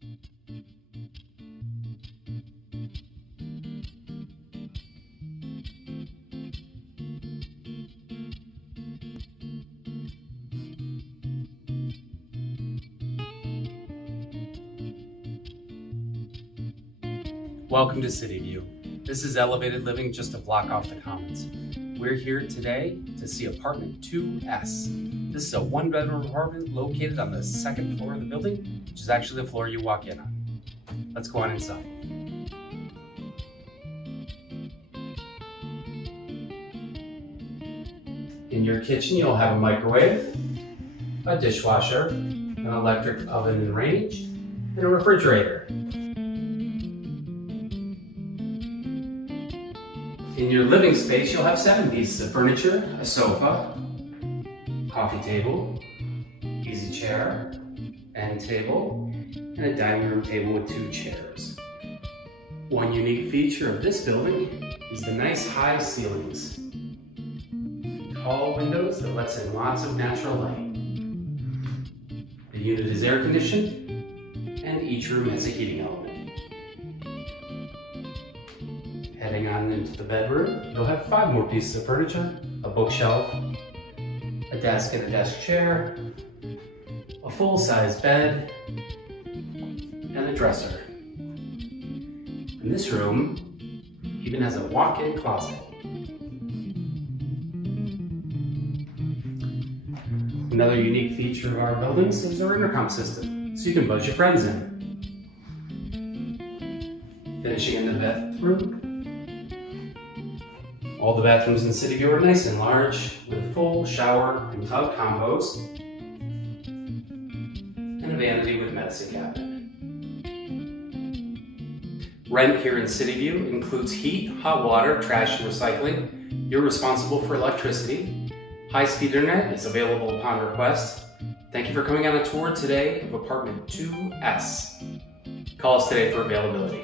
Welcome to Cityview. This is elevated living just a block off the Commons. We're here today to see apartment 2S. This is a one-bedroom apartment located on the second floor of the building, which is actually the floor you walk in on. Let's go on inside. In your kitchen, you'll have a microwave, a dishwasher, an electric oven and range, and a refrigerator. In your living space, you'll have 7 pieces of furniture, a sofa, coffee table, easy chair, end table, and a dining room table with 2 chairs. One unique feature of this building is the nice high ceilings. Tall windows that lets in lots of natural light. The unit is air conditioned, and each room has a heating element. Heading on into the bedroom, you'll have 5 more pieces of furniture, a bookshelf, a desk and a desk chair, a full-size bed, and a dresser. And this room even has a walk-in closet. Another unique feature of our buildings is our intercom system, so you can buzz your friends in. Finishing in the bedroom, all the bathrooms in Cityview are nice and large, with full shower and tub combos, and a vanity with medicine cabinet. Rent here in Cityview includes heat, hot water, trash, and recycling. You're responsible for electricity. High-speed internet is available upon request. Thank you for coming on a tour today of apartment 2S. Call us today for availability.